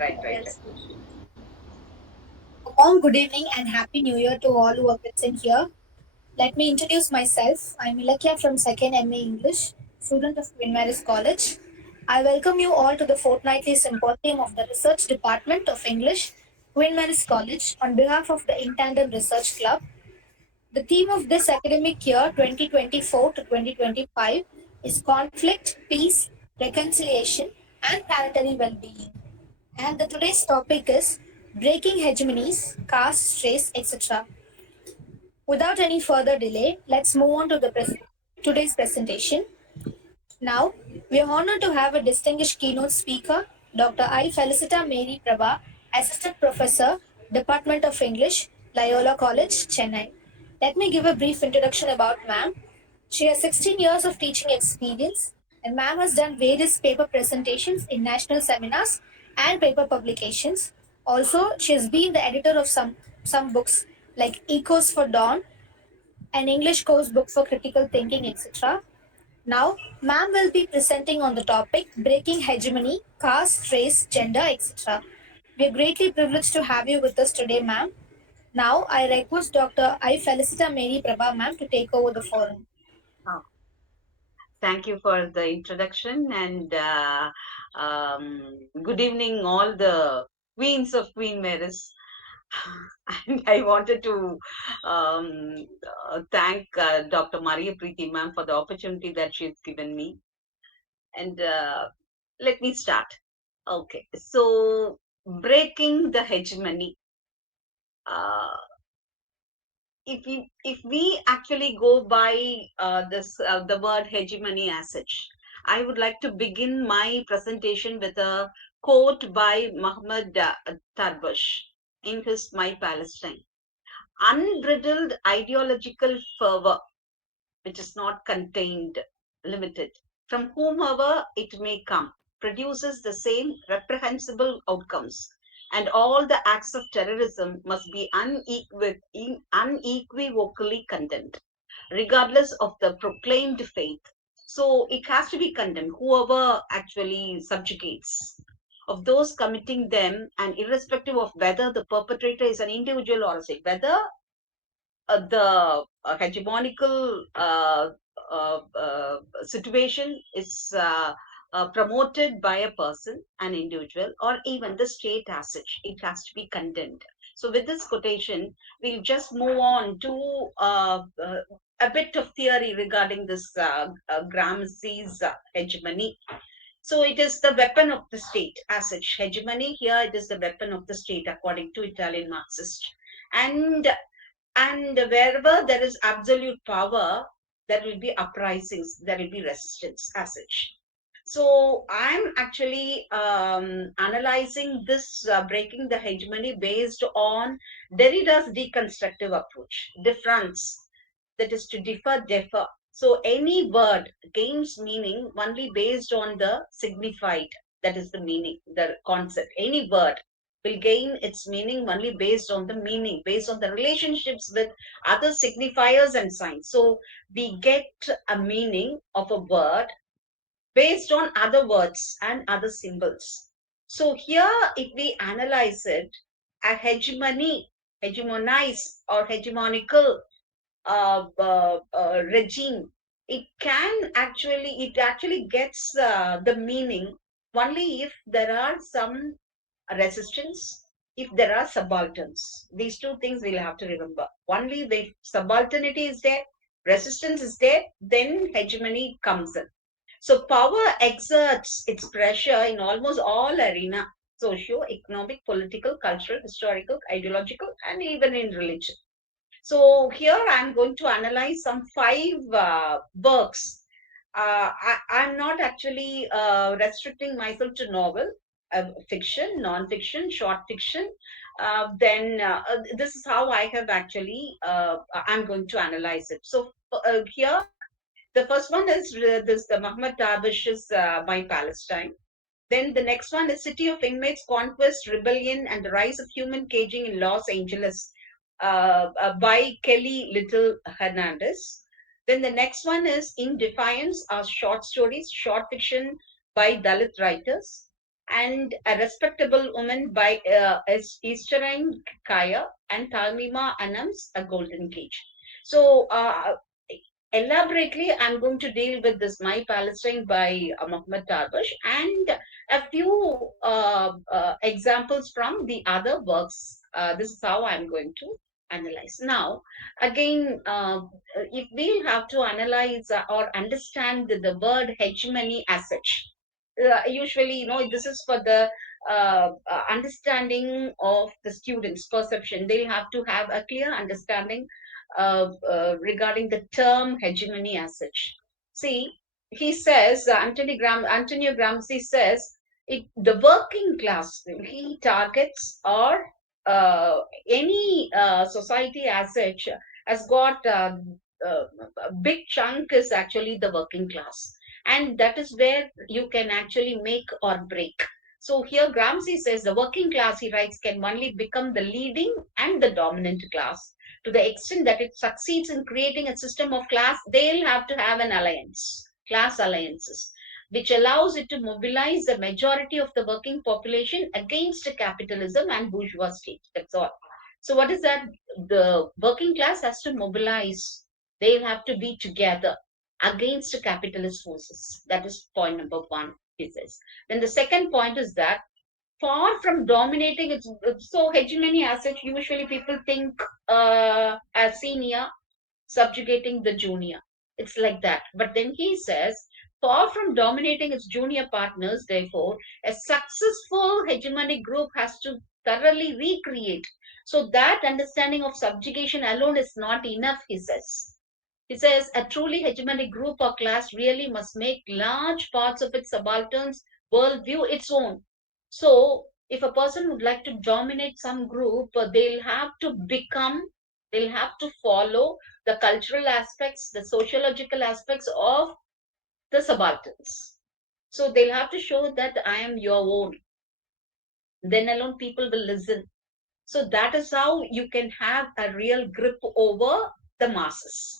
Right. Yes. A warm good evening and happy new year to all who are present here. Let me introduce myself. I'm Ilakya from 2nd MA English, student of Queen Mary's College. I welcome you all to the fortnightly symposium of the Research Department of English, Queen Mary's College, on behalf of the Intandem Research Club. The theme of this academic year 2024 to 2025 is conflict, peace, reconciliation, and planetary well-being. And the today's topic is breaking hegemonies, caste, race, etc. Without any further delay, let's move on to today's presentation. Now, we are honored to have a distinguished keynote speaker, Dr. I. Felicita Mary Praba, Assistant Professor, Department of English, Loyola College, Chennai. Let me give a brief introduction about ma'am. She has 16 years of teaching experience, and ma'am has done various paper presentations in national seminars and paper publications. Also, she has been the editor of some books like Echoes for Dawn, an English course book for critical thinking, etc. Now, ma'am will be presenting on the topic breaking hegemony, caste, race, gender, etc. We are greatly privileged to have you with us today, ma'am. Now, I request Dr. I. Felicita Mary Prabha, ma'am, to take over the forum. Oh, thank you for the introduction and good evening, all the queens of Queen Mary's. And I wanted to thank Dr. Maria Preeti ma'am for the opportunity that she's given me. And let me start. Okay, so breaking the hegemony. Uh, if we actually go by this the word hegemony as such, I would like to begin my presentation with a quote by Muhammad Tarbush in his My Palestine. Unbridled ideological fervor, which is not contained, limited, from whomever it may come, produces the same reprehensible outcomes. And all the acts of terrorism must be unequivocally condemned, regardless of the proclaimed faith. So it has to be condemned, whoever actually subjugates of those committing them, and irrespective of whether the perpetrator is an individual or a state, whether the hegemonical situation is promoted by a person, an individual, or even the state as such. It has to be condemned. So, with this quotation, we'll just move on to a bit of theory regarding this Gramsci's hegemony. So, it is the weapon of the state as such. Hegemony here, it is the weapon of the state, according to Italian Marxist. And wherever there is absolute power, there will be uprisings, there will be resistance as such. So I'm actually analyzing this breaking the hegemony based on Derrida's deconstructive approach, difference, that is to differ. So any word gains meaning only based on the signified, that is the meaning, the concept. Any word will gain its meaning only based on the meaning, based on the relationships with other signifiers and signs. So we get a meaning of a word based on other words and other symbols. So here, if we analyze it, a hegemony, hegemonize or hegemonical regime, it actually gets the meaning only if there are some resistance, if there are subalterns. These two things we'll have to remember. Only if subalternity is there, resistance is there, then hegemony comes in. So power exerts its pressure in almost all arena: socio-economic, political, cultural, historical, ideological, and even in religion. So here I'm going to analyze some five works. I'm not actually restricting myself to novel, fiction, non-fiction, short fiction. Then this is how I have actually, I'm going to analyze it. So here, the first one is this the Muhammad Darwish's My Palestine. Then the next one is City of Inmates, Conquest, Rebellion, and the Rise of Human Caging in Los Angeles by Kelly Little Hernandez. Then the next one is In Defiance, are short stories, short fiction by Dalit writers. and a respectable woman by Eastern Kaya, and Tarmima Anams, a golden cage. So, elaborately, I'm going to deal with this My Palestine by Mohammed Tarbush and a few examples from the other works. This is how I'm going to analyze. Now, again, if we'll have to analyze or understand the word hegemony as such, usually, this is for the understanding of the students' perception. They'll have to have a clear understanding regarding the term hegemony as such. See, he says, Antonio Gramsci says, the working class, he targets, or any society as such, has got a big chunk is actually the working class. And that is where you can actually make or break. So here Gramsci says the working class, he writes, can only become the leading and the dominant class to the extent that it succeeds in creating a system of class. They'll have to have an alliance, class alliances, which allows it to mobilize the majority of the working population against capitalism and bourgeois state. That's all. So what is that? The working class has to mobilize. They'll have to be together against capitalist forces. That is point number one, he says. Then the second point is that far from dominating, so hegemony as such, usually people think as senior subjugating the junior. It's like that. But then he says, far from dominating its junior partners, therefore, a successful hegemonic group has to thoroughly recreate. So that understanding of subjugation alone is not enough, he says. He says a truly hegemonic group or class really must make large parts of its subalterns' worldview its own. So, if a person would like to dominate some group, they'll have to follow the cultural aspects, the sociological aspects of the subalterns. So, they'll have to show that I am your own. Then alone people will listen. So, that is how you can have a real grip over the masses.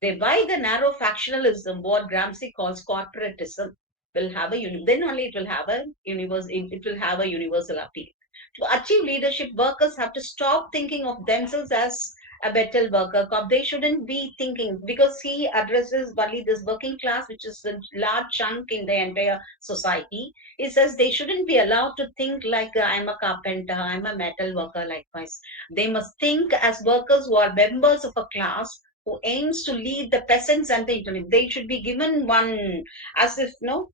Thereby, the narrow factionalism, what Gramsci calls corporatism, will have then only it will have a it will have a universal appeal. To achieve leadership, workers have to stop thinking of themselves as a better worker cop. They shouldn't be thinking, because he addresses only this working class, which is a large chunk in the entire society. He says they shouldn't be allowed to think like I'm a carpenter, I'm a metal worker, likewise. They must think as workers who are members of a class who aims to lead the peasants and the intellect. They should be given one, as if no,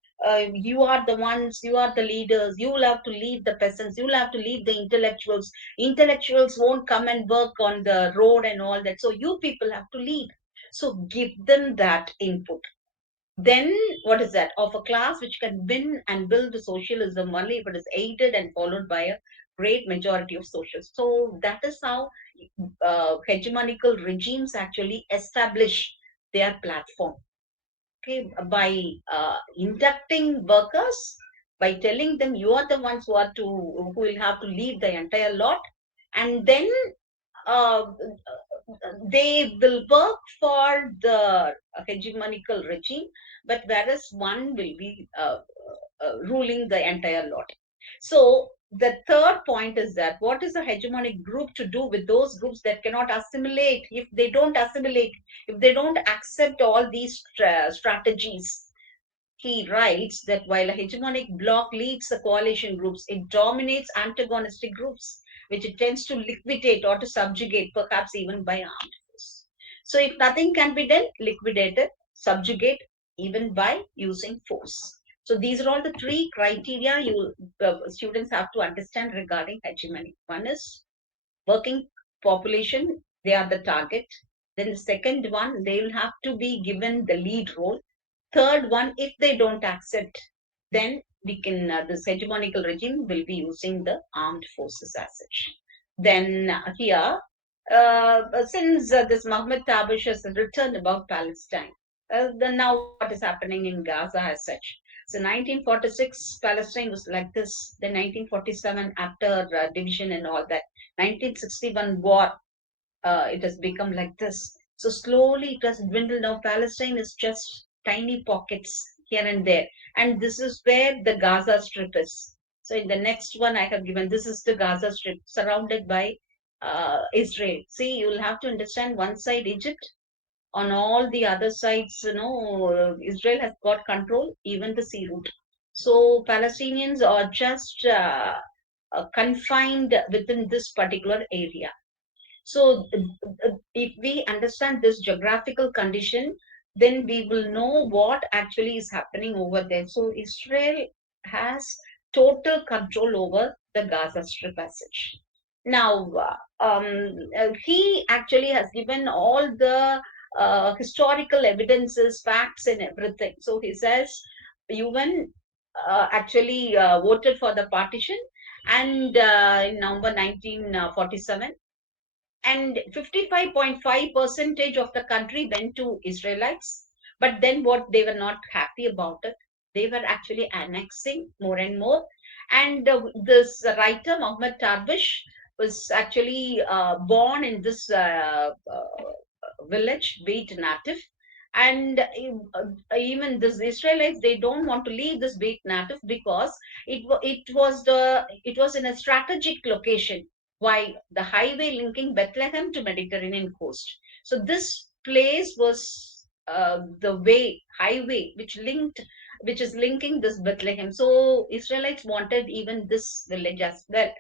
you are the ones, you are the leaders. You will have to lead the peasants. You will have to lead the intellectuals. Intellectuals won't come and work on the road and all that. So you people have to lead. So give them that input. Then what is that? Of a class which can win and build socialism only if it is aided and followed by a great majority of socialists. So that is how hegemonical regimes actually establish their platform. Okay, by inducting workers, by telling them you are the ones who will have to lead the entire lot, and then uh, they will work for the hegemonical regime, but whereas one will be ruling the entire lot. So the third point is that what is a hegemonic group to do with those groups that cannot assimilate? If they don't accept all these strategies, he writes that while a hegemonic bloc leads the coalition groups, it dominates antagonistic groups, which it tends to liquidate or to subjugate, perhaps even by armed force. So, if nothing can be done, liquidate it, subjugate, even by using force. So, these are all the three criteria students have to understand regarding hegemony. One is working population, they are the target. Then the second one, they will have to be given the lead role. Third one, if they don't accept, then we can this hegemonical regime will be using the armed forces as such. Then here, since this Mohammed Tabish has written about Palestine, then now what is happening in Gaza as such. So 1946, Palestine was like this. Then 1947, after division and all that. 1961 war, it has become like this. So slowly it has dwindled. Now Palestine is just tiny pockets here and there. And this is where the Gaza Strip is. So in the next one I have given, this is the Gaza Strip surrounded by Israel. See, you will have to understand one side Egypt, on all the other sides, Israel has got control, even the sea route. So Palestinians are just confined within this particular area. So, if we understand this geographical condition, then we will know what actually is happening over there. So, Israel has total control over the Gaza Strip as such. Now, he actually has given all the historical evidences, facts, and everything. So, he says UN actually voted for the partition, and in November 1947, and 55.5 percentage of the country went to Israelites. But then what, they were not happy about it. They were actually annexing more and more. And this writer Mohammed Tarbish was actually born in this village, Beit Natif. And even this Israelites, they don't want to leave this Beit Natif because it was in a strategic location. Why? The highway linking Bethlehem to Mediterranean coast. So this place was the highway which is linking this Bethlehem. So Israelites wanted even this village as well,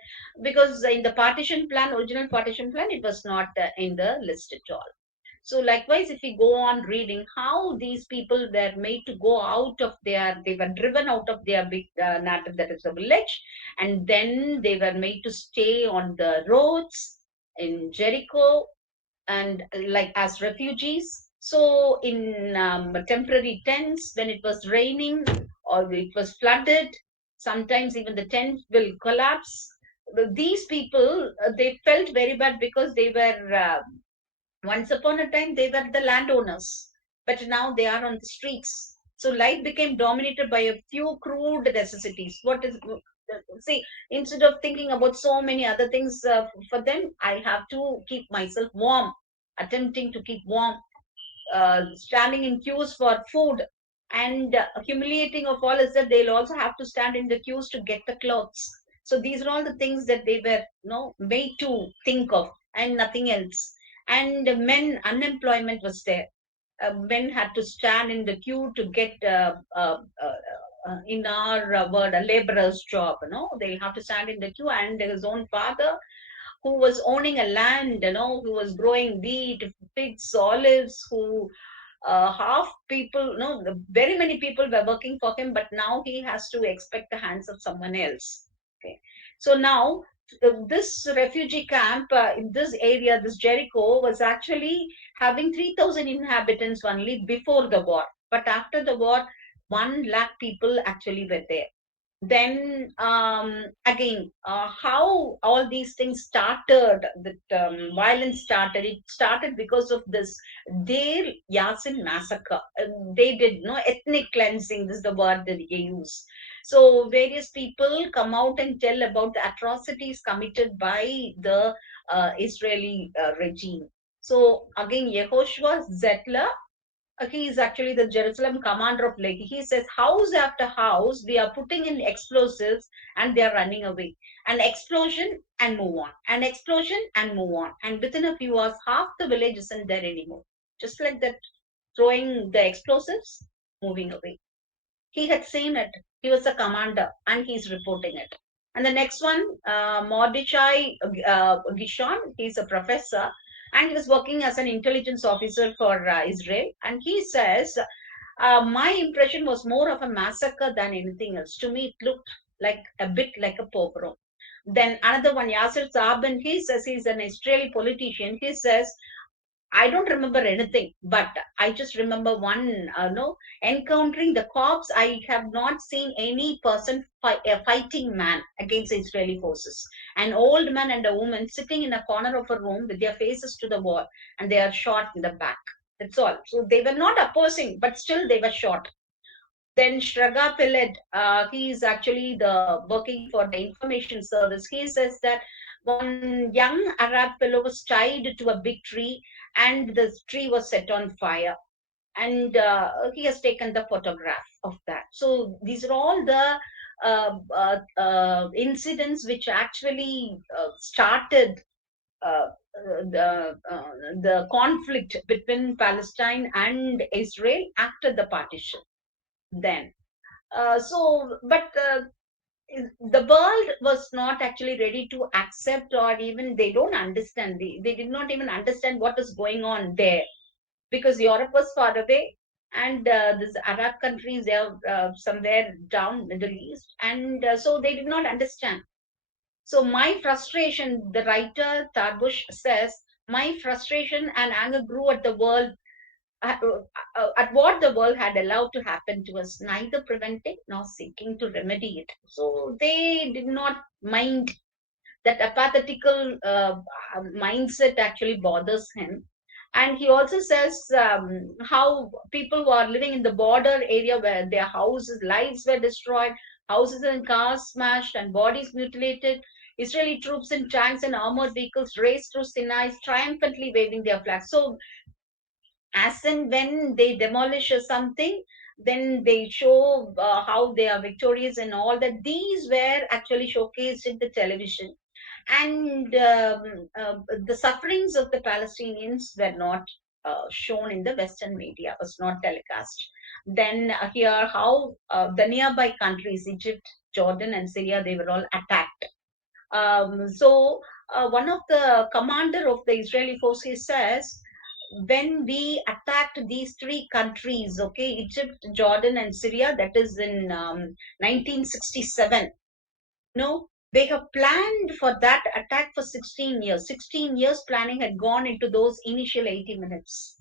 because in the original partition plan, it was not in the list at all. So likewise, if we go on reading how these people were made to go out of they were driven out of their big native, that is a village, and then they were made to stay on the roads in Jericho, and like as refugees. So in temporary tents when it was raining or it was flooded, sometimes even the tent will collapse. These people, they felt very bad because they were once upon a time, they were the landowners, but now they are on the streets. So life became dominated by a few crude necessities. See, instead of thinking about so many other things for them, I have to keep myself warm, attempting to keep warm, standing in queues for food. And humiliating of all is that they'll also have to stand in the queues to get the clothes. So these are all the things that they were, made to think of, and nothing else. And men, unemployment was there. Men had to stand in the queue to get, in our word, a laborer's job. They'll have to stand in the queue, and his own father, who was owning a land, who was growing wheat, figs, olives, who half people, no, very many people were working for him, but now he has to expect the hands of someone else. Okay, so now this refugee camp in this area, this Jericho, was actually having 3,000 inhabitants only before the war, but after the war, 1 lakh people actually were there. Then again, how all these things started, that violence started, it started because of this Deir Yassin massacre. They did no ethnic cleansing, this is the word that they use. So various people come out and tell about the atrocities committed by the Israeli regime. So again, Yehoshua Zetler, he is actually the Jerusalem commander of Lehi. He says, house after house, we are putting in explosives and they are running away. An explosion and move on. An explosion and move on. And within a few hours, half the village isn't there anymore. Just like that, throwing the explosives, moving away. He had seen it. He was a commander and he's reporting it. And the next one, Mordechai Gishon, he's a professor and he was working as an intelligence officer for Israel. And he says, my impression was more of a massacre than anything else. To me, it looked like a bit like a pogrom. Then another one, Yasser Sabin, he says he's an Israeli politician. He says, I don't remember anything, but I just remember one, no, encountering the cops. I have not seen any person a fighting man against Israeli forces. An old man and a woman sitting in a corner of a room with their faces to the wall, and they are shot in the back. That's all. So they were not opposing, but still they were shot. Then Shraga Pilled, he is actually the working for the information service. He says that one young Arab fellow was tied to a big tree and the tree was set on fire. And he has taken the photograph of that. So these are all the incidents which actually started uh, the conflict between Palestine and Israel after the partition. Then, but the world was not actually ready to accept, or even they don't understand. They did not even understand what is going on there, because Europe was far away, and this Arab countries, they are somewhere down Middle East, and so they did not understand. So my frustration, the writer Tarbush says, my frustration and anger grew at the world, at what the world had allowed to happen to us, neither preventing nor seeking to remedy it. So they did not mind. That apathetical mindset actually bothers him. And he also says how people who are living in the border area, where their houses, lives were destroyed, houses and cars smashed, and bodies mutilated. Israeli troops in tanks and armored vehicles raced through Sinai, triumphantly waving their flags. So as and when they demolish something, then they show how they are victorious and all that. These were actually showcased in the television, and the sufferings of the Palestinians were not shown in the Western media, was not telecast. Then here, how the nearby countries, Egypt, Jordan, and Syria, they were all attacked. One of the commander of the Israeli force, he says, when we attacked these three countries, okay, Egypt, Jordan, and Syria, that is in 1967. No, they have planned for that attack for 16 years. 16 years planning had gone into those initial 80 minutes.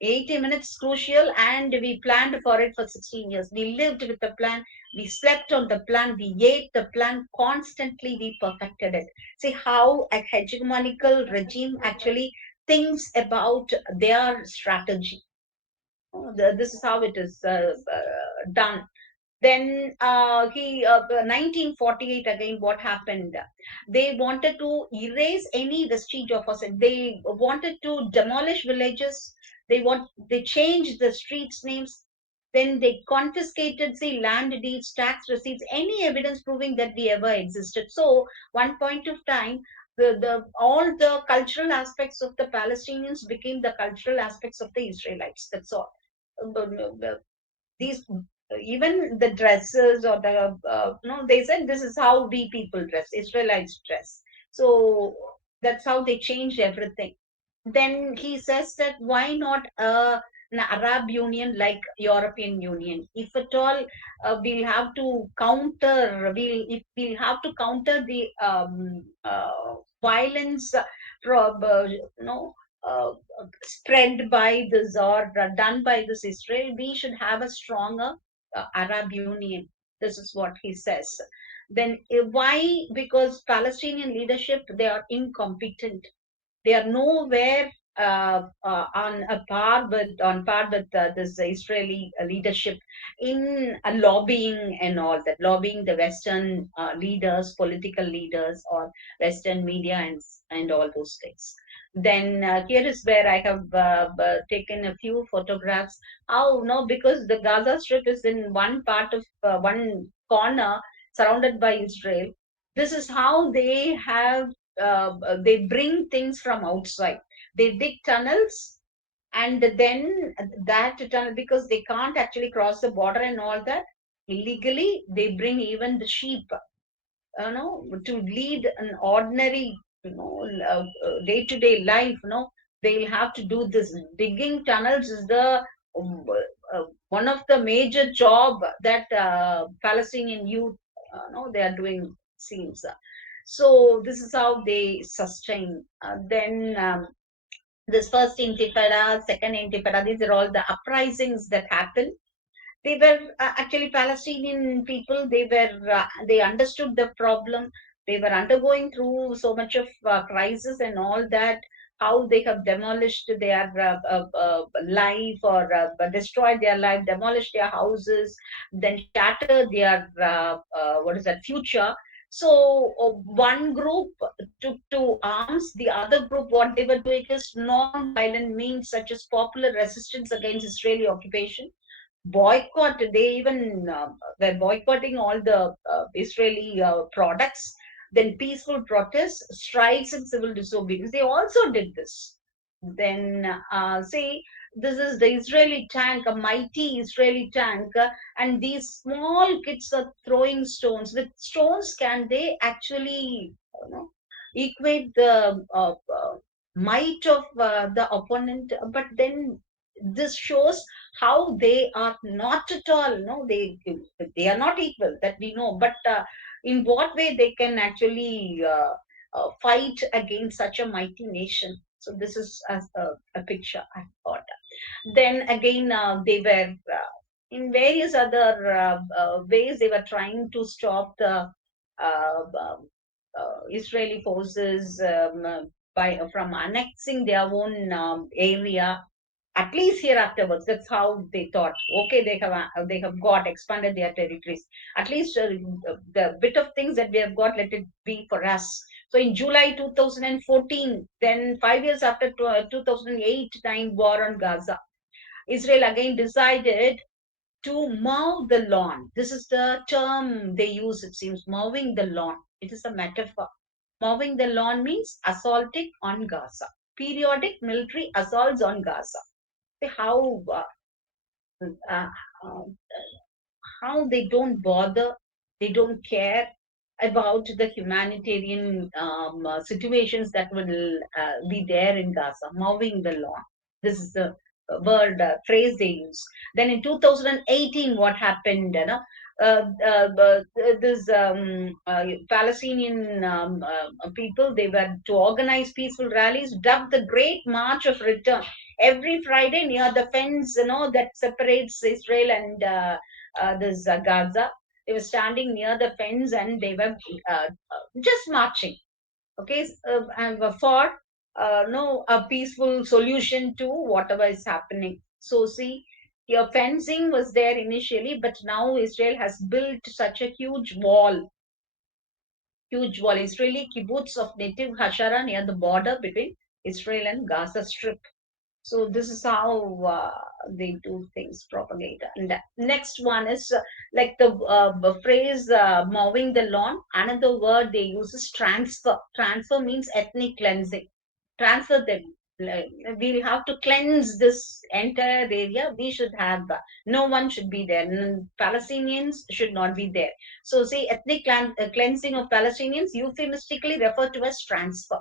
80 minutes crucial, and we planned for it for 16 years. We lived with the plan, we slept on the plan, we ate the plan, constantly we perfected it. See how a hegemonical regime actually thinks about their strategy. This is how it is done. Then 1948, again, what happened? They wanted to erase any vestige of us. They wanted to demolish villages. They changed the streets names. Then they confiscated the land deeds, tax receipts, any evidence proving that we ever existed. So one point of time, the all the cultural aspects of the Palestinians became the cultural aspects of the Israelites. That's all. These, even the dresses, or the no, they said this is how we people dress, Israelites dress. So that's how they changed everything. Then he says that why not an Arab Union like European Union? If at all we'll have to counter, if we'll have to counter the violence from uh, spread by this, or done by this Israel, we should have a stronger Arab Union. This is what he says. Then why? Because Palestinian leadership, they are incompetent. They are nowhere on par with this Israeli leadership in lobbying and all that, lobbying the Western leaders, political leaders, or Western media, and all those things. Then here is where I have taken a few photographs. How no, because the Gaza Strip is in one part of one corner surrounded by Israel. This is how they bring things from outside. They dig tunnels, and then that tunnel, because they can't actually cross the border and all that, illegally they bring even the sheep, to lead an ordinary, day-to-day life. They'll have to do this. Digging tunnels is the one of the major job that Palestinian youth, they are doing, seems. So this is how they sustain. Then this first intifada, second intifada, these are all the uprisings that happen. They were actually Palestinian people. They understood the problem. They were undergoing through so much of crisis and all that. How they have demolished their life, or destroyed their life, demolished their houses, then shattered their what is that, future. So one group took to arms. The other group, what they were doing is non-violent means, such as popular resistance against Israeli occupation, boycott. They even were boycotting all the Israeli products. Then peaceful protests, strikes, and civil disobedience. They also did this. Then say this is the Israeli tank, a mighty Israeli tank, and these small kids are throwing stones. With stones, can they actually, equate the might of the opponent? But then this shows how they are not at all, no, they are not equal, that we know. But in what way they can actually fight against such a mighty nation? So this is a picture I thought. Then again, they were in various other ways they were trying to stop the Israeli forces by from annexing their own area, at least here afterwards. That's how they thought. Okay, they have got expanded their territories. At least the bit of things that we have got, let it be for us. So in July 2014, then 5 years after 2008-9 war on Gaza, Israel again decided to mow the lawn. This is the term they use, it seems, mowing the lawn. It is a metaphor. Mowing the lawn means assaulting on Gaza, periodic military assaults on Gaza. How uh, uh, how they don't bother, they don't care about the humanitarian situations that will be there in Gaza, mowing the lawn. This is the word, phrase they use. Then in 2018, what happened? This Palestinian people, they were to organize peaceful rallies, dubbed the Great March of Return. Every Friday near the fence, that separates Israel and this Gaza. They were standing near the fence and they were just marching. Okay, and for no a peaceful solution to whatever is happening. So see, your fencing was there initially, but now Israel has built such a huge wall. Israeli kibbutz of native Hashara near the border between Israel and Gaza Strip. So this is how they do things, propaganda. And the next one is like the phrase mowing the lawn. Another word they use is transfer. Transfer means ethnic cleansing. Transfer them. We'll have to cleanse this entire area. We should have no one should be there. Palestinians should not be there. So say ethnic cleansing of Palestinians euphemistically referred to as transfer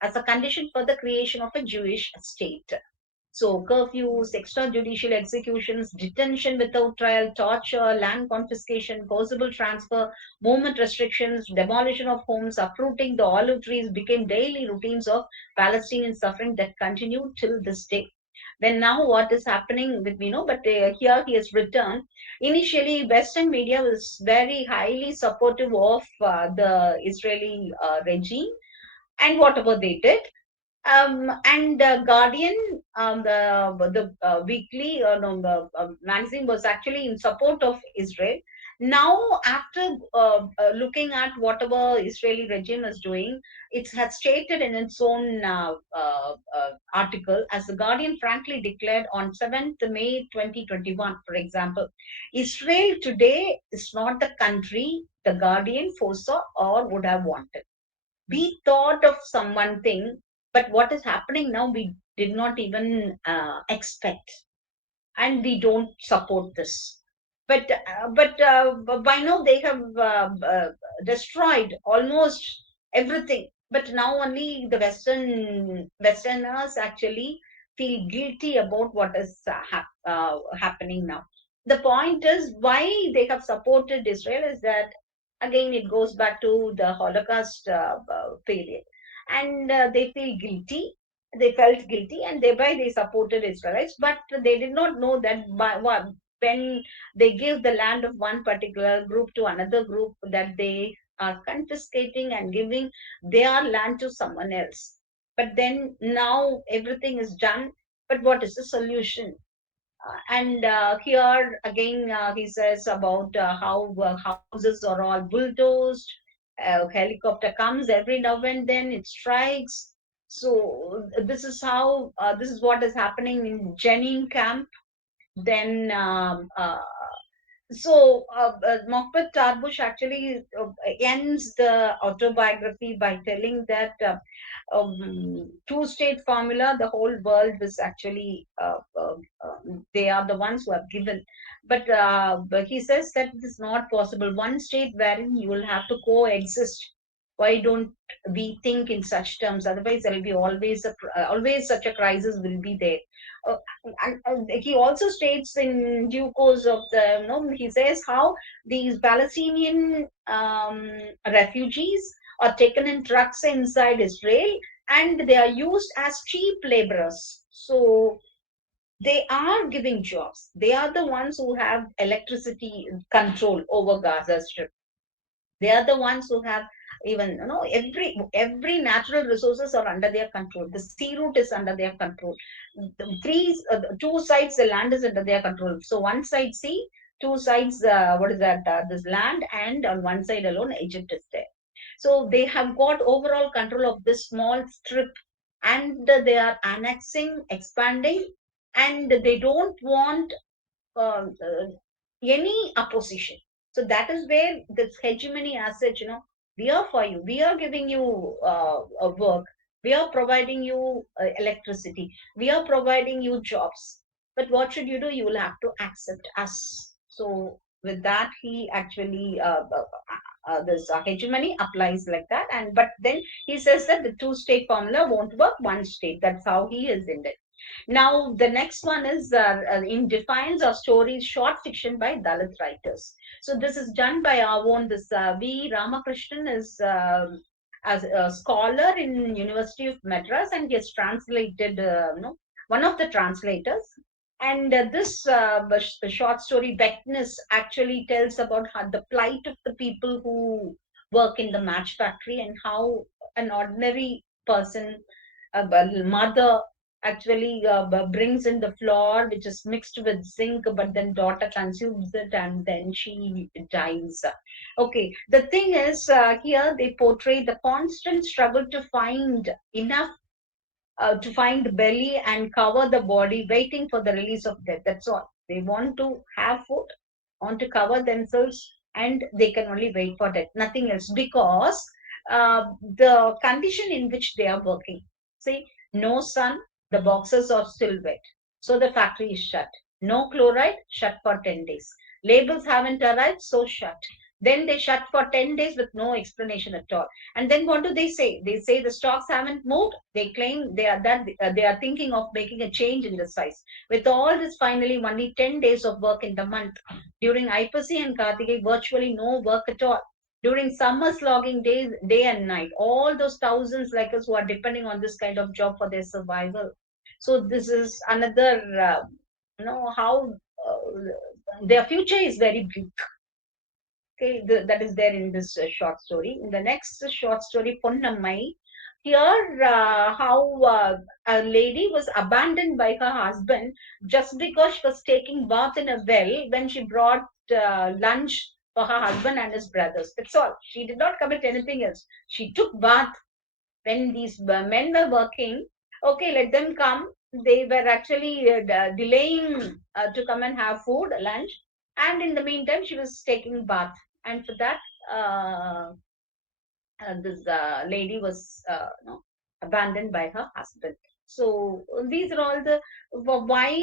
as a condition for the creation of a Jewish state. So, curfews, extrajudicial executions, detention without trial, torture, land confiscation, forcible transfer, movement restrictions, demolition of homes, uprooting the olive trees became daily routines of Palestinian suffering that continue till this day. Then now what is happening with but here he has returned. Initially, Western media was very highly supportive of the Israeli regime and whatever they did. And Guardian, the weekly no, the magazine was actually in support of Israel. Now, after looking at whatever Israeli regime is doing, it has stated in its own article, as the Guardian frankly declared on 7th May 2021, for example, Israel today is not the country the Guardian foresaw or would have wanted. We thought of someone thing, but what is happening now, we did not even expect, and we don't support this. But by now they have destroyed almost everything. But now only the Westerners actually feel guilty about what is happening now. The point is why they have supported Israel is that again it goes back to the Holocaust period, and they feel guilty. They felt guilty, and thereby they supported Israelites. But they did not know that when they give the land of one particular group to another group, that they are confiscating and giving their land to someone else. But then now everything is done. But what is the solution? And here again, he says about how houses are all bulldozed. Helicopter comes every now and then, it strikes. So this is how this is what is happening in Jenin camp. Then Mohammed Tarbush actually ends the autobiography by telling that two-state formula, the whole world was actually they are the ones who have given, but he says that it is not possible. One state wherein you will have to coexist. Why don't we think in such terms? Otherwise, there will be always such a crisis will be there. Uh, and he also states in due course of he says how these Palestinian refugees are taken in trucks inside Israel and they are used as cheap laborers. So they are giving jobs. They are the ones who have electricity control over Gaza Strip. They are the ones who have even every natural resources are under their control. The sea route is under their control. Two sides the land is under their control. So one side sea, two sides what is that this land, and on one side alone Egypt is there. So they have got overall control of this small strip, and they are annexing, expanding, and they don't want any opposition. So that is where this hegemony as such, we are for you. We are giving you a work. We are providing you electricity. We are providing you jobs. But what should you do? You will have to accept us. So with that, he actually this hegemony applies like that. And but then he says that the two-state formula won't work. One state. That's how he is in it. Now, the next one is in Defiance of Stories, short fiction by Dalit writers. So this is done by our own, this V. Ramakrishnan is as a scholar in University of Madras, and he has translated, one of the translators. And this short story, Wetness, actually tells about how the plight of the people who work in the match factory and how an ordinary person, a mother, actually brings in the flour which is mixed with zinc, but then daughter consumes it and then she dies. Okay, the thing is, here they portray the constant struggle to find enough, to find belly and cover the body, waiting for the release of death. That's all. They want to have food, want to cover themselves, and they can only wait for death, nothing else, because the condition in which they are working. See, no sun, the boxes are still wet, so the factory is shut. No chloride, shut for 10 days. Labels haven't arrived, so shut. Then they shut for 10 days with no explanation at all. And then what do they say? They say the stocks haven't moved. They claim they are thinking of making a change in the size. With all this, finally, only 10 days of work in the month. During Ipasi and Kartige, virtually no work at all. During summer slogging days, day and night, all those thousands like us who are depending on this kind of job for their survival. So this is another, how their future is very bleak. Okay, that is there in this short story. In the next short story, Ponnammai, here how a lady was abandoned by her husband just because she was taking bath in a well when she brought lunch for her husband and his brothers. That's all. She did not commit anything else. She took bath when these men were working. Okay, let them come. They were actually delaying to come and have food, lunch, and in the meantime, she was taking bath. And for that, this lady was abandoned by her husband. So these are all the why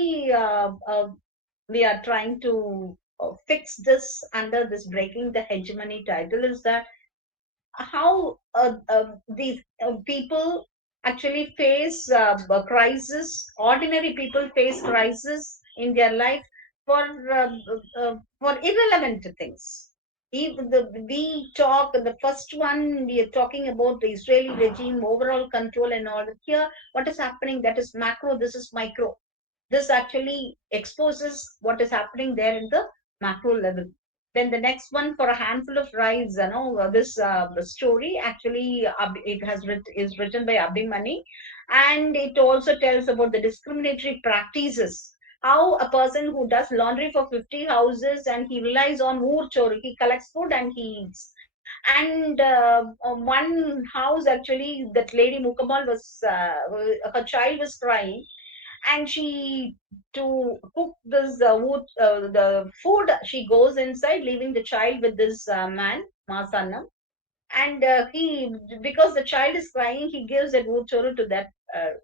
we are trying to fix this under this breaking the hegemony title is that how these people actually face a crisis. Ordinary people face crisis in their life for irrelevant things. Even we talk the first one we are talking about the Israeli regime overall control and all. Here, what is happening? That is macro. This is micro. This actually exposes what is happening there in the macro level. Then the next one, for a handful of rice, this story actually is written by Abhimanyu, and it also tells about the discriminatory practices. How a person who does laundry for 50 houses and he relies on moor chori, he collects food and he eats. And one house actually, that lady Mukamal was, her child was crying, and she to cook this the food. She goes inside, leaving the child with this man, Masannam, and he, because the child is crying, he gives a voucher to that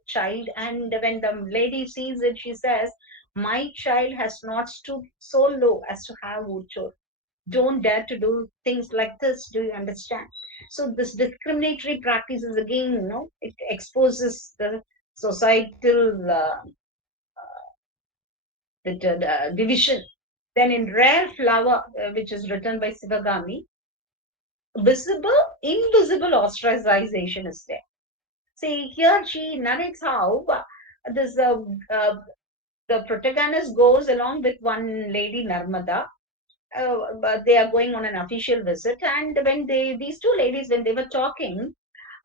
child. And when the lady sees it, she says, "My child has not stooped so low as to have voucher. Don't dare to do things like this. Do you understand?" So this discriminatory practice is again, it exposes the societal division. Then in Rare Flower, which is written by Sivagami, visible, invisible ostracization is there. See, here she narrates how this the protagonist goes along with one lady, Narmada. But they are going on an official visit, and when these two ladies, when they were talking,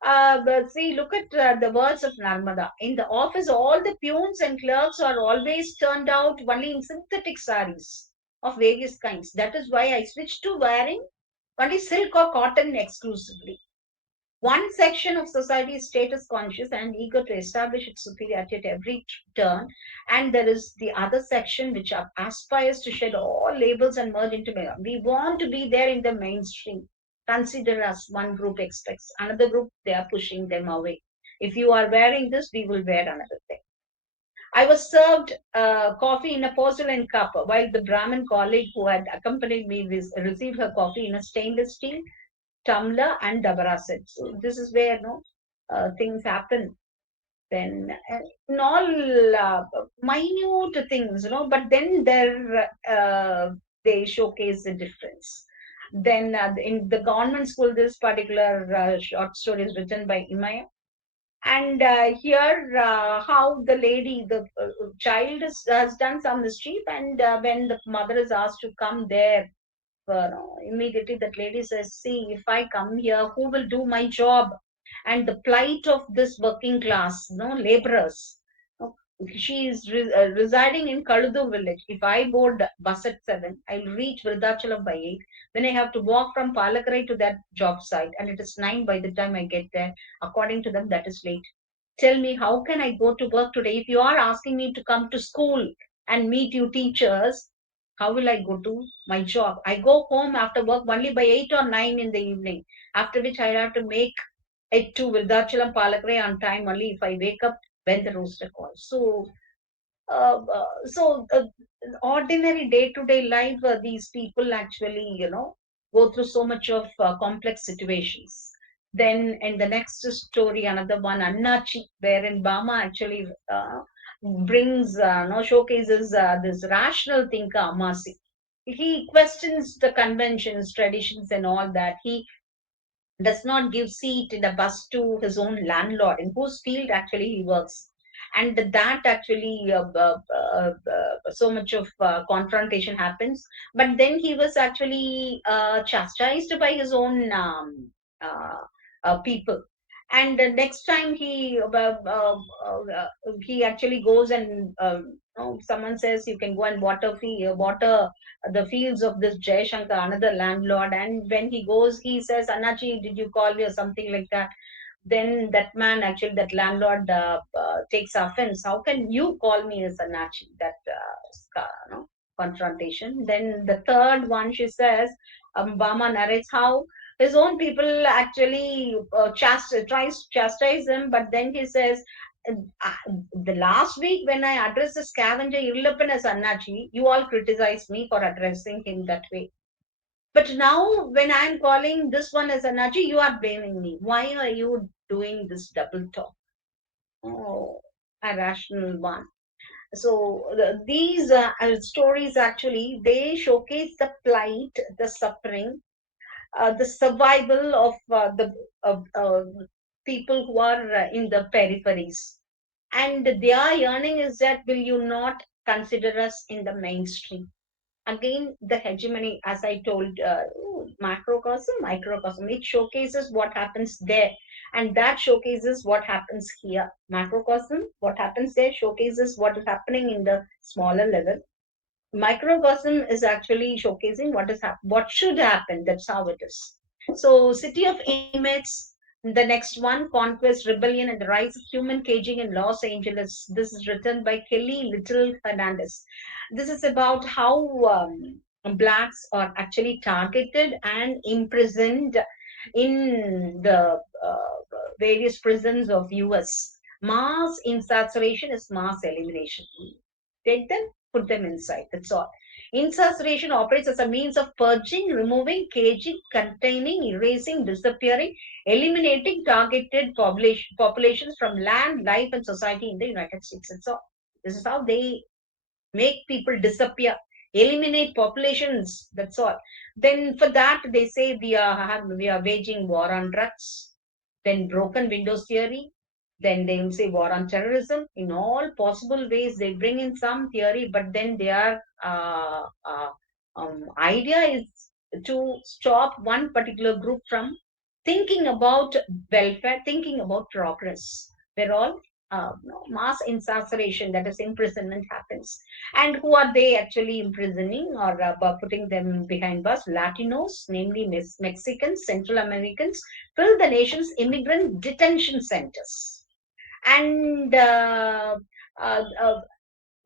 but see, look at the words of Narmada. In the office, all the peons and clerks are always turned out only in synthetic saris of various kinds. That is why I switched to wearing only silk or cotton exclusively. One section of society is status conscious and eager to establish its superiority at every turn, and there is the other section which aspires to shed all labels and merge into main. We want to be there in the mainstream. Consider us, one group expects. Another group, they are pushing them away. If you are wearing this, we will wear another thing. I was served coffee in a porcelain cup, while the Brahmin colleague who had accompanied me received her coffee in a stainless steel tumbler and dabara set. So this is where things happen. Then in all minute things, but then they showcase the difference. Then in the government school, this particular short story is written by Imaya. And here, how the lady, the child has done some mischief, and when the mother is asked to come there, immediately that lady says, "See, if I come here, who will do my job?" And the plight of this working class, laborers. No, she is residing in Kaludu village. If I board bus at 7, I'll reach Vrindachalam by 8. Then I have to walk from Palakarai to that job site, and it is 9 by the time I get there. According to them, that is late. Tell me, how can I go to work today? If you are asking me to come to school and meet you teachers, how will I go to my job? I go home after work only by 8 or 9 in the evening, after which I have to make it to Virdachalam Palakre on time only if I wake up when the rooster calls. So ordinary day-to-day life, these people actually, go through so much of complex situations. Then in the next story, another one, Annachi, wherein Bama actually brings, showcases this rational thinker, Amasi. He questions the conventions, traditions, and all that. He does not give seat in a bus to his own landlord, in whose field actually he works. And that actually, so much of confrontation happens. But then he was actually chastised by his own people. And next time he actually goes and someone says you can go and water the fields of this Jay Shankar, another landlord. And when he goes, he says, "Anachi, did you call me?" or something like that. Then that man, actually, that landlord, takes offense. "How can you call me as Anachi?" That confrontation. Then the third one, she says, Bama narrates how his own people actually tries to chastise him, but then he says, uh, the last week when I addressed the scavenger Irlappan as Annachi, you all criticized me for addressing him that way. But now when I'm calling this one as Annachi, you are blaming me. Why are you doing this double talk? Oh, a rational one. So these stories actually, they showcase the plight, the suffering, the survival of the people who are in the peripheries. And their yearning is that, will you not consider us in the mainstream? Again, the hegemony, as I told, macrocosm, microcosm, it showcases what happens there. And that showcases what happens here. Macrocosm, what happens there, showcases what is happening in the smaller level. Microcosm is actually showcasing what should happen. That's how it is. So city of inmates, The next one, Conquest, Rebellion, and the Rise of Human Caging in Los Angeles. This is written by Kelly Little Hernandez. This is about how blacks are actually targeted and imprisoned in the various prisons of US. Mass incarceration is mass elimination. Take them, put them inside. That's all. Incarceration operates as a means of purging, removing, caging, containing, erasing, disappearing, eliminating targeted populations from land, life, and society in the United States. That's all. This is how they make people disappear, eliminate populations. That's all. Then for that they say we are waging war on drugs. Then broken windows theory. Then they will say war on terrorism. In all possible ways, they bring in some theory, but then their idea is to stop one particular group from thinking about welfare, thinking about progress. Where all mass incarceration, that is imprisonment, happens. And who are they actually imprisoning or putting them behind bars? Latinos, namely Mexicans, Central Americans, fill the nation's immigrant detention centers. And uh, uh,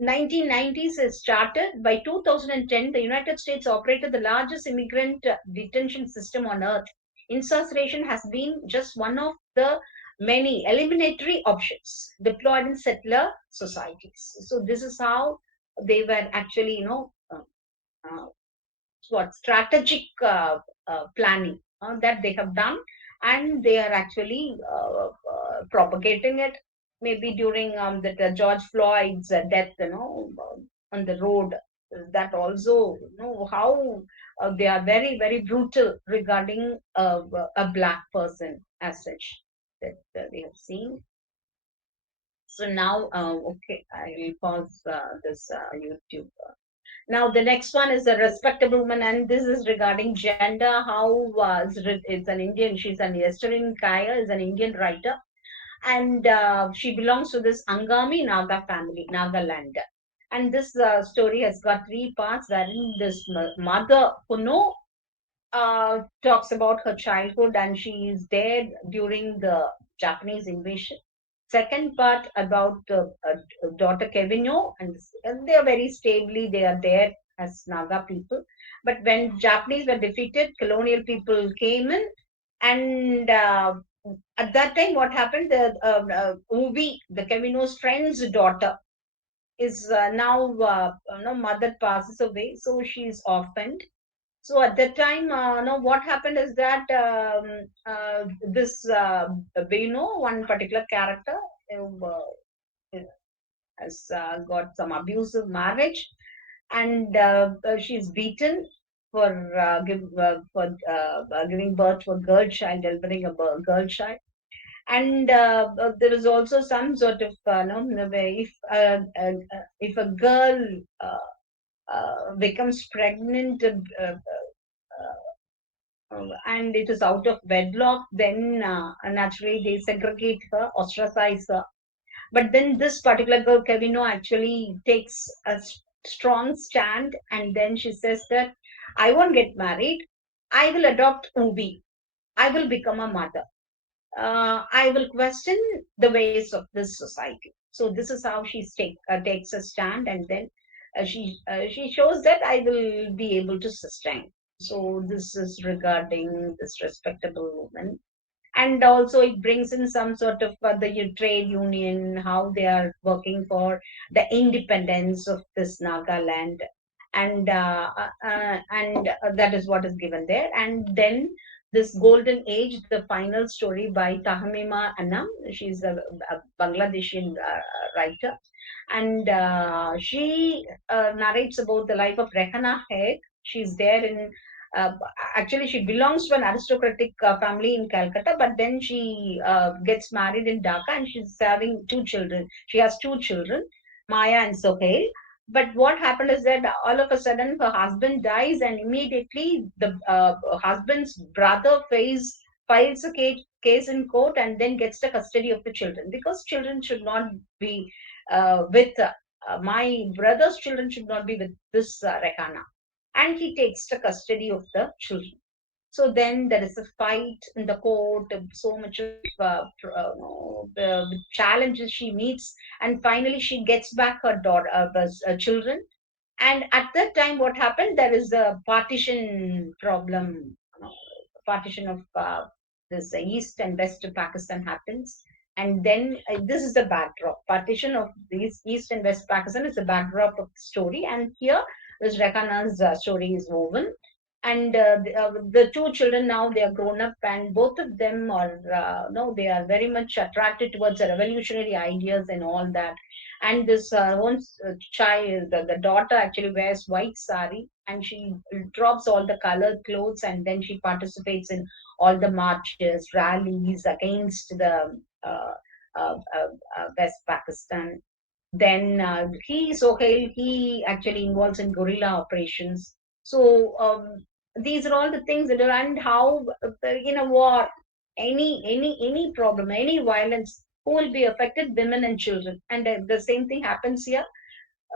1990s is started. By 2010, the United States operated the largest immigrant detention system on earth. Incarceration has been just one of the many eliminatory options deployed in settler societies. So this is how they were actually, uh, what strategic planning that they have done, and they are actually propagating it. Maybe during the George Floyd's death, on the road, that also, how they are very, very brutal regarding a black person as such, that we have seen. So now, okay, I will pause this YouTube. Now, the next one is a respectable woman, and this is regarding gender. How it's an Indian, she's an Estherine Kaya, is an Indian writer, and she belongs to this Angami Naga family, Nagaland. And this story has got three parts, wherein this mother, talks about her childhood, and she is there during the Japanese invasion. Second part about daughter Kevino, and they are very stably, they are there as Naga people. But when Japanese were defeated, colonial people came in, and at that time, what happened? The Ubi, the Kevino's friend's daughter, is now mother passes away, so she is orphaned. So at that time, no, what happened is that this one particular character has got some abusive marriage, and she's beaten for giving birth to a girl child, delivering a girl child. And there is also some sort of no, if a girl becomes pregnant, and it is out of wedlock, then naturally they segregate her, ostracize her. But then this particular girl, Kevino, actually takes a strong stand, and then she says that I won't get married. I will adopt Ubi. I will become a mother. I will question the ways of this society. So this is how she takes a stand, and then she shows that I will be able to sustain. So this is regarding this respectable woman, and also it brings in some sort of the trade union, how they are working for the independence of this Nagaland, and that is what is given there. And then this golden age, the final story by Tahmima Anam. She's a Bangladeshi writer, and she narrates about the life of Rehana Haig. She's there in uh, actually she belongs to an aristocratic family in Calcutta, but then she gets married in Dhaka, and she's having two children. She has two children, Maya and Sohail. But what happened is that all of a sudden her husband dies, and immediately the husband's brother files a case in court, and then gets the custody of the children, because children should not be with my brother's children should not be with this Rehana, and he takes the custody of the children. So then there is a fight in the court, so much of challenges she meets, and finally she gets back her daughter, children. And at that time, what happened? There is a partition problem. Partition of this East and West of Pakistan happens. And then this is the backdrop. Partition of these East and West Pakistan is the backdrop of the story. And here, this Rekana's story is woven. And the two children now, they are grown up, and both of them are no, they are very much attracted towards the revolutionary ideas and all that. And this one child, the daughter actually wears white sari, and she drops all the colored clothes, and then she participates in all the marches, rallies against the uh, West Pakistan. Then Sohail, he actually involves in guerrilla operations. So these are all the things that are, and how in a war, any problem, any violence, who will be affected? Women and children. And the same thing happens here.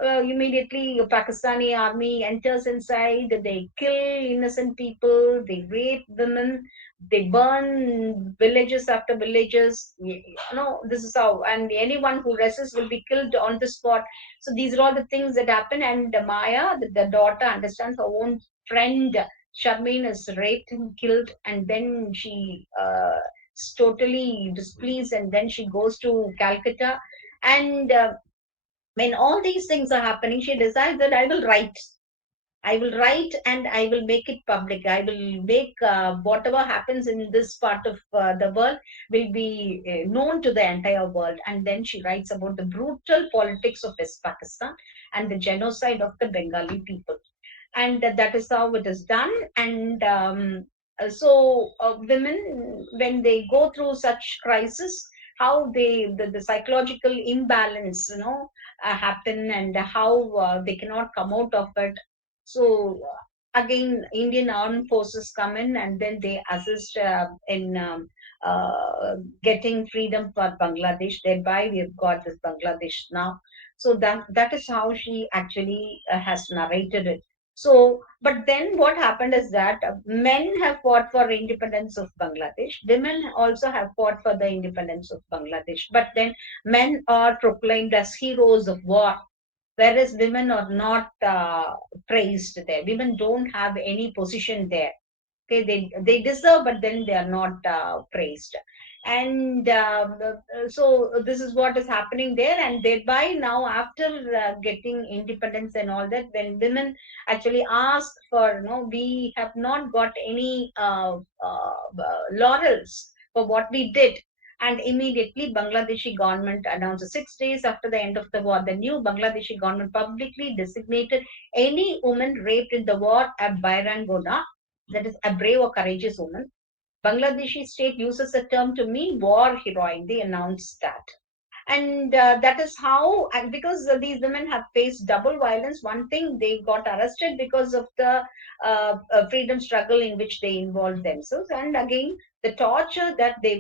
Immediately Pakistani army enters inside, they kill innocent people, they rape women, they burn villages after villages. This is how, and anyone who resists will be killed on the spot. So these are all the things that happen, and Maya, the daughter, understands her own friend Sharmin is raped and killed, and then she is totally displeased, and then she goes to Calcutta. And when all these things are happening, she decides that I will write. I will write and I will make it public. I will make whatever happens in this part of the world will be known to the entire world. And then she writes about the brutal politics of West Pakistan and the genocide of the Bengali people. And that is how it is done. And so women, when they go through such crisis, how the psychological imbalance happen, and how they cannot come out of it. So again, Indian armed forces come in, and then they assist in getting freedom for Bangladesh. Thereby we have got this Bangladesh now. So that is how she actually has narrated it. So, but then what happened is that men have fought for independence of Bangladesh. Women also have fought for the independence of Bangladesh. But then men are proclaimed as heroes of war, whereas women are not praised there. Women don't have any position there. Okay, they deserve, but then they are not praised. And so this is what is happening there. And thereby now, after getting independence and all that, when women actually ask for, we have not got any laurels for what we did. And immediately Bangladeshi government announced 6 days after the end of the war, the new Bangladeshi government publicly designated any woman raped in the war a Bairangona, that is a brave or courageous woman. Bangladeshi state uses the term to mean war heroine. They announced that. And that is how, and because these women have faced double violence. One thing, they got arrested because of the freedom struggle in which they involved themselves, and again the torture that they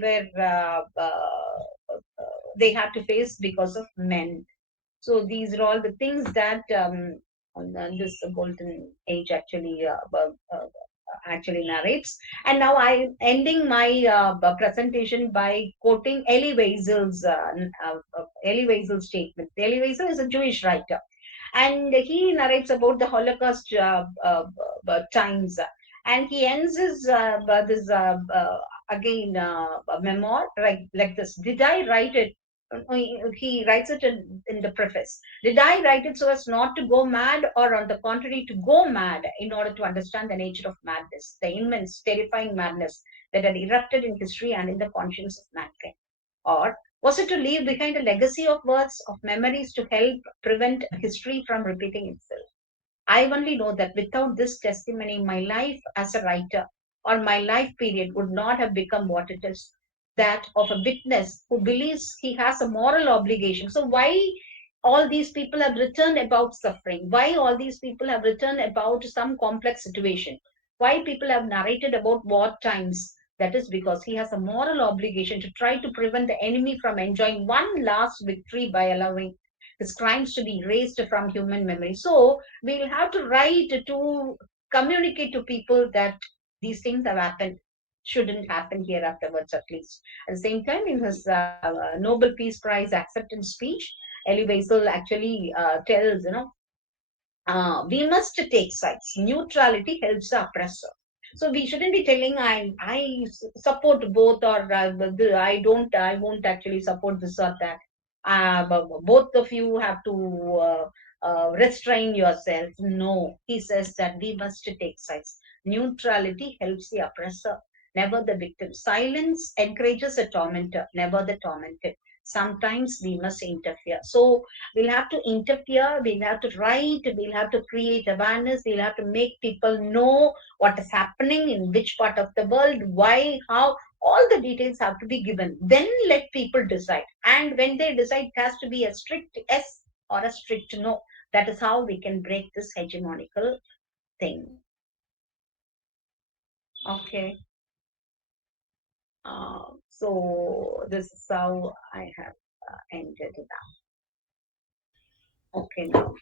had to face because of men. So these are all the things that on this golden age actually narrates. And now I'm ending my presentation by quoting Elie Wiesel's Elie Wiesel's statement. Elie Wiesel is a Jewish writer, and he narrates about the Holocaust times. And he ends his this again memoir like this. Did I write it? He writes it in the preface. Did I write it so as not to go mad, or on the contrary, to go mad in order to understand the nature of madness, the immense, terrifying madness that had erupted in history and in the conscience of mankind? Or was it to leave behind a legacy of words, of memories to help prevent history from repeating itself? I only know that without this testimony, my life as a writer, or my life period, would not have become what it is, that of a witness who believes he has a moral obligation. So, why all these people have written about suffering? Why all these people have written about some complex situation? Why people have narrated about war times? That is because he has a moral obligation to try to prevent the enemy from enjoying one last victory by allowing his crimes to be erased from human memory. So we'll have to write to communicate to people that These things have happened, shouldn't happen here afterwards, at least. At the same time, in his Nobel Peace Prize acceptance speech, Elie Wiesel actually tells, we must take sides. Neutrality helps the oppressor. So we shouldn't be telling I support both, or I don't, I won't actually support this or that. Both of you have to restrain yourself. No, he says that we must take sides. Neutrality helps the oppressor, never the victim. Silence encourages the tormentor, never the tormented. Sometimes we must interfere. So we'll have to interfere, we'll have to write, we'll have to create awareness, we'll have to make people know what is happening in which part of the world, why, how, all the details have to be given. Then let people decide. And when they decide, it has to be a strict yes or a strict no. That is how we can break this hegemonical thing. Okay. So this is how I have ended it up. Okay, now.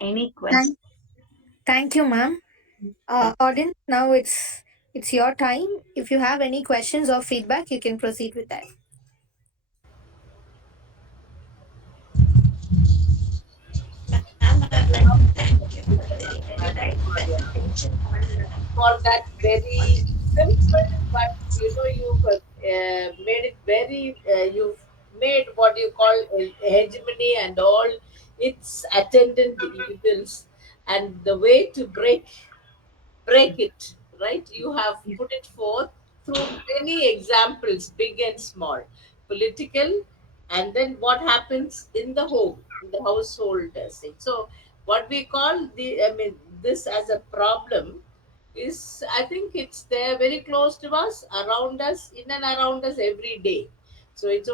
Any questions? Thank, thank you, ma'am. Audience, now it's your time. If you have any questions or feedback, you can proceed with that. Ma'am, I would like to thank you for the very enlightening presentation. For that very simple, but made it very, you've made what you call a hegemony and all its attendant evils, and the way to break it, right? You have put it forth through many examples, big and small, political, and then what happens in the home, in the household thing. So, what we call this as a problem is, I think it's there very close to us, around us, in and around us every day. So it's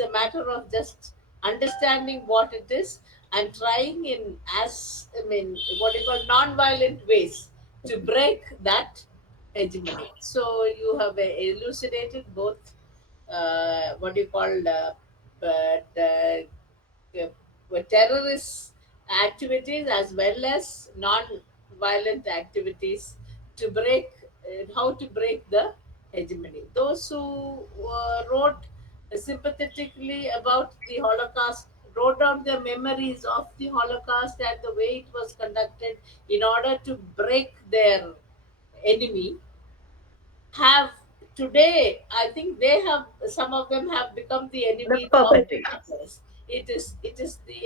a matter of just understanding what it is and trying in, as I mean, what you call non-violent ways to break that hegemony. So you have elucidated both what you call but, terrorist activities as well as non-violent activities to break, how to break the hegemony. Those who wrote sympathetically about the Holocaust wrote down their memories of the Holocaust and the way it was conducted in order to break their enemy. Have today, I think they have, some of them have become the The enemies of perpetrators. others. It is the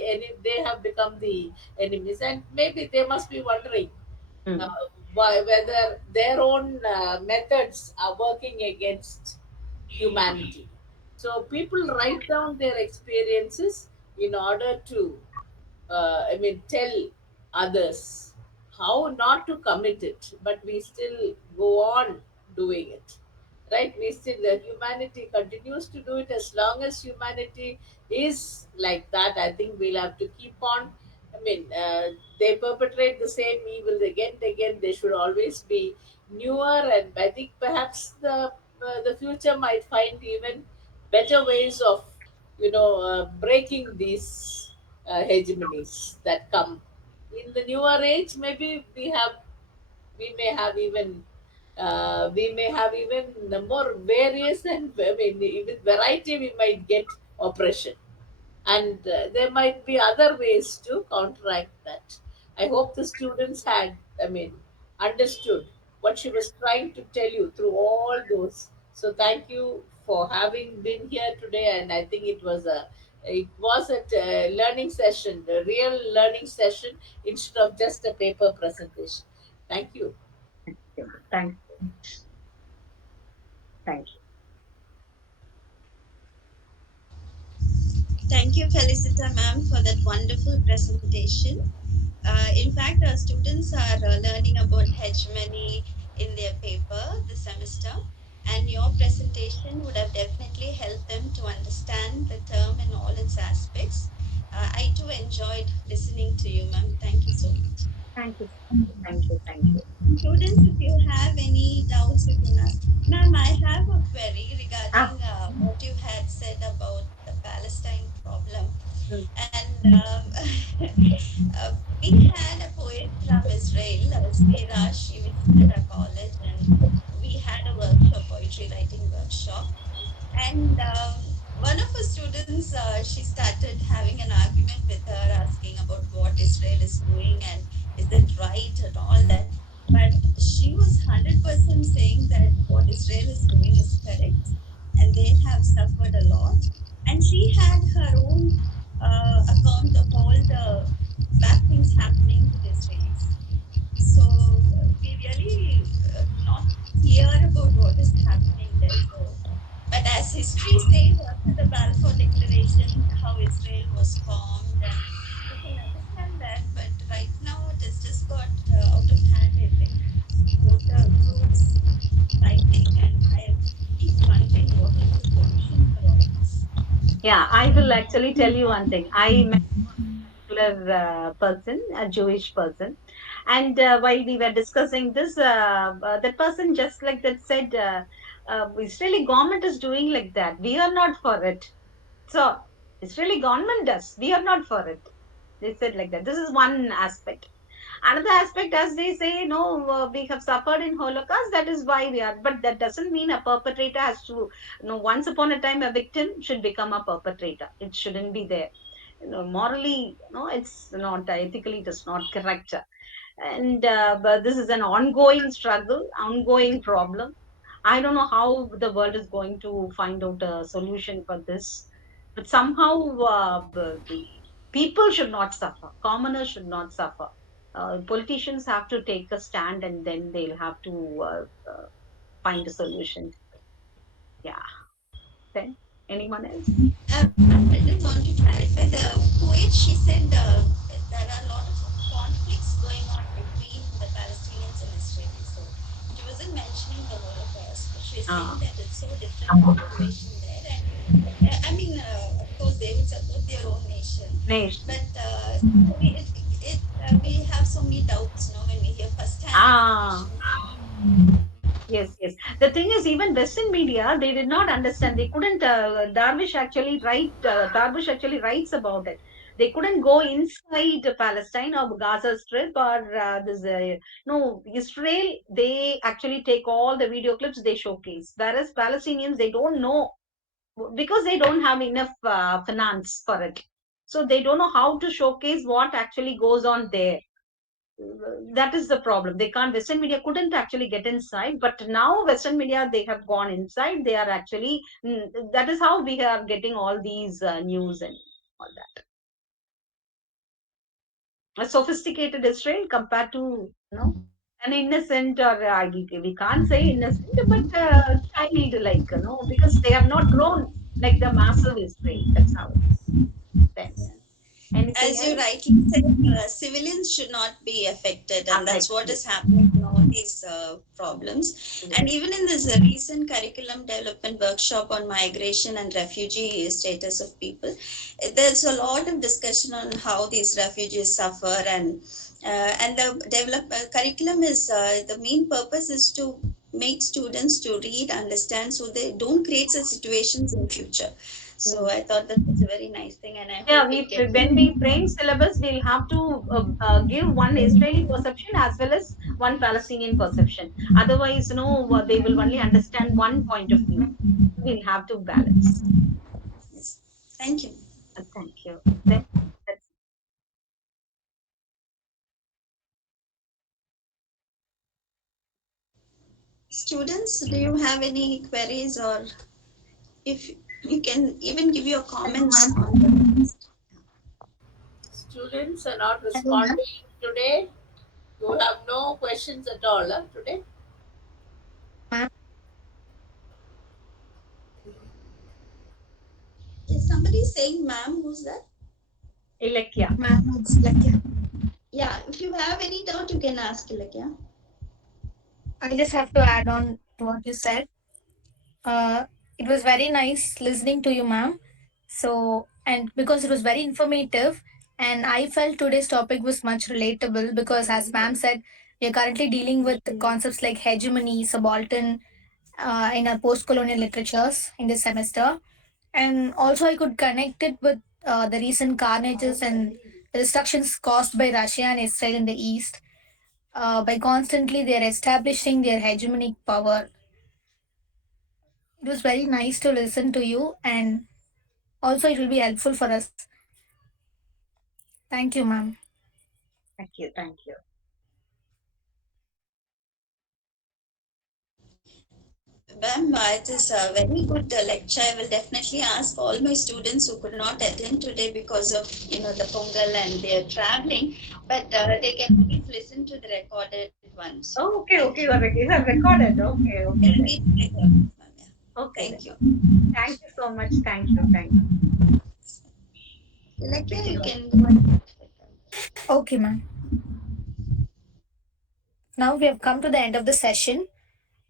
they have become the enemies, and maybe they must be wondering Mm. whether their own methods are working against humanity. So people write down their experiences in order to, tell others how not to commit it, but we still go on doing it. Right? We still, humanity continues to do it as long as humanity is like that. I think we'll have to keep on. They perpetrate the same evil again and again. They should always be newer, and I think perhaps the future might find even better ways of, breaking these hegemonies that come in the newer age. Maybe we may have even the more various, and with variety we might get oppression, and there might be other ways to counteract that. I hope the students had, understood what she was trying to tell you through all those. So thank you for having been here today, and I think it was a learning session, a real learning session, instead of just a paper presentation. Thank you. Thank, thank you. Thank you, Felicita ma'am, for that wonderful presentation. In fact, our students are learning about hegemony in their paper this semester, and your presentation would have definitely helped them to understand the term in all its aspects. I too enjoyed listening to you, ma'am. Thank you so much. Thank you. Thank you. Thank you. Students, if you have any doubts, you can ask. Ma'am, I have a query Ah, regarding what you had said about the Palestine problem. mm, And we had a poet from Israel, Siraj. She visited our college And one of her students, she started having an argument with her, asking about what Israel is doing and is it right and all that. But she was 100% saying that what Israel is doing is correct and they have suffered a lot. And she had her own account of all the bad things happening to the Israelis. So we really not clear about what is happening there. So, but as history says, after the Balfour Declaration, how Israel was formed, and we can understand that. But right now, it has just got out of hand. I think both the groups fighting, and I keep wondering what is the solution for all this. Yeah, I will actually tell you one thing. I met a particular person, a Jewish person, and while we were discussing this, that person just like that said, Israeli government is doing like that. We are not for it. So Israeli government does. We are not for it. They said like that. This is one aspect. Another aspect, as they say, no, we have suffered in Holocaust. That is why we are. But that doesn't mean a perpetrator has to. Once upon a time, a victim should become a perpetrator. It shouldn't be there. Morally, no, it's not ethically. It is not correct. And but this is an ongoing struggle, ongoing problem. I don't know how the world is going to find out a solution for this, but somehow the people should not suffer. Commoners should not suffer. Politicians have to take a stand, and then they'll have to find a solution. Yeah. Then anyone else? I just want to clarify the poet. She said there are a lot of conflicts going on between the Palestinians and Israelis. So she wasn't mentioning the Holocaust, but she's saying Ah, that it's so different situation there. And I mean, of course, they would support their own nation, nation. but we have so many doubts, when we hear first-hand Ah, information. yes, yes. The thing is, even Western media, they did not understand. They couldn't. Darwish actually writes about it. They couldn't go inside Palestine or Gaza Strip or this. No, Israel. They actually take all the video clips they showcase. Whereas Palestinians, they don't know because they don't have enough finance for it. So they don't know how to showcase what actually goes on there. That is the problem. They can't. Western media couldn't actually get inside, but now Western media, they have gone inside. They are actually, that is how we are getting all these news and all that. A sophisticated Israel compared to, an innocent, or we can't say innocent, but child, like, because they have not grown like the massive Israel. That's how it is. Then anything As you else? rightly said, civilians should not be affected, and that's what Affected. is happening in all these problems. And Yes. even in this recent curriculum development workshop on migration and refugee status of people, there's a lot of discussion on how these refugees suffer, and the curriculum is the main purpose is to make students to read, understand, so they don't create such situations in future. So Mm. I thought that was a very nice thing, and I Yeah, hope it gets when we frame syllabus, we'll have to give one Israeli perception as well as one Palestinian perception. Otherwise, they will only understand one point of view. We'll have to balance. yes. Thank you. Thank you. Then, that's, Students, do you have any queries, or if you can even give your Hello, comments ma'am. on the. Students are not Hello, ma'am. responding today. You have no questions at all today. Ma'am, Is somebody saying ma'am? Who's that? Ilakya. ma'am, it's like, yeah. Yeah, if you have any doubt, you can ask, like, yeah. I just have to add on to what you said. Uh, it was very nice listening to you, ma'am. So, and because it was very informative, and I felt today's topic was much relatable because, as ma'am said, we are currently dealing with the concepts like hegemony, subaltern in our post colonial literatures in this semester. And also, I could connect it with the recent carnages and the destructions caused by Russia and Israel in the East. By constantly they are establishing their hegemonic power It was very nice to listen to you, and also it will be helpful for us. Thank you, ma'am. Thank you. Thank you. Ma'am, it is a very good lecture. I will definitely ask all my students who could not attend today because of the Pongal and their traveling, but they can please listen to the recorded ones. Oh, okay, Thank okay. you. You have recorded. Okay, It okay will then. be recorded, ma'am. Yeah. Okay Thank then. you. Thank you so much. Thank you. Thank you. Like, We yeah, can you go. can go ahead. Okay, ma'am. Now we have come to the end of the session.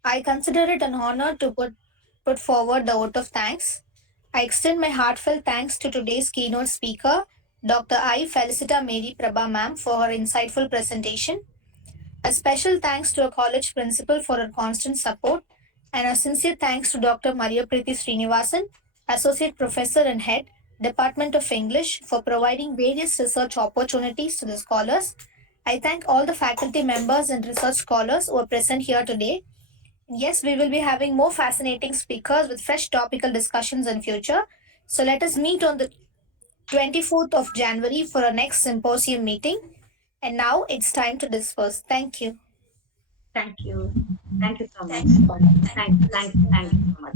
I consider it an honor to put forward the vote of thanks. I extend my heartfelt thanks to today's keynote speaker, Dr. I. Felicita Mary Praba ma'am, for her insightful presentation. A special thanks to our college principal for her constant support, and a sincere thanks to Dr. Maria Priti Srinivasan, Associate Professor and Head, Department of English, for providing various research opportunities to the scholars. I thank all the faculty members and research scholars who are present here today. Yes, we will be having more fascinating speakers with fresh topical discussions in future. So let us meet on the 24th of January for our next symposium meeting. And now it's time to disperse. Thank you. Thank you. Thank you so much. Thank you. Thank Thank, you for thank, listening, thank you ma'am. so much.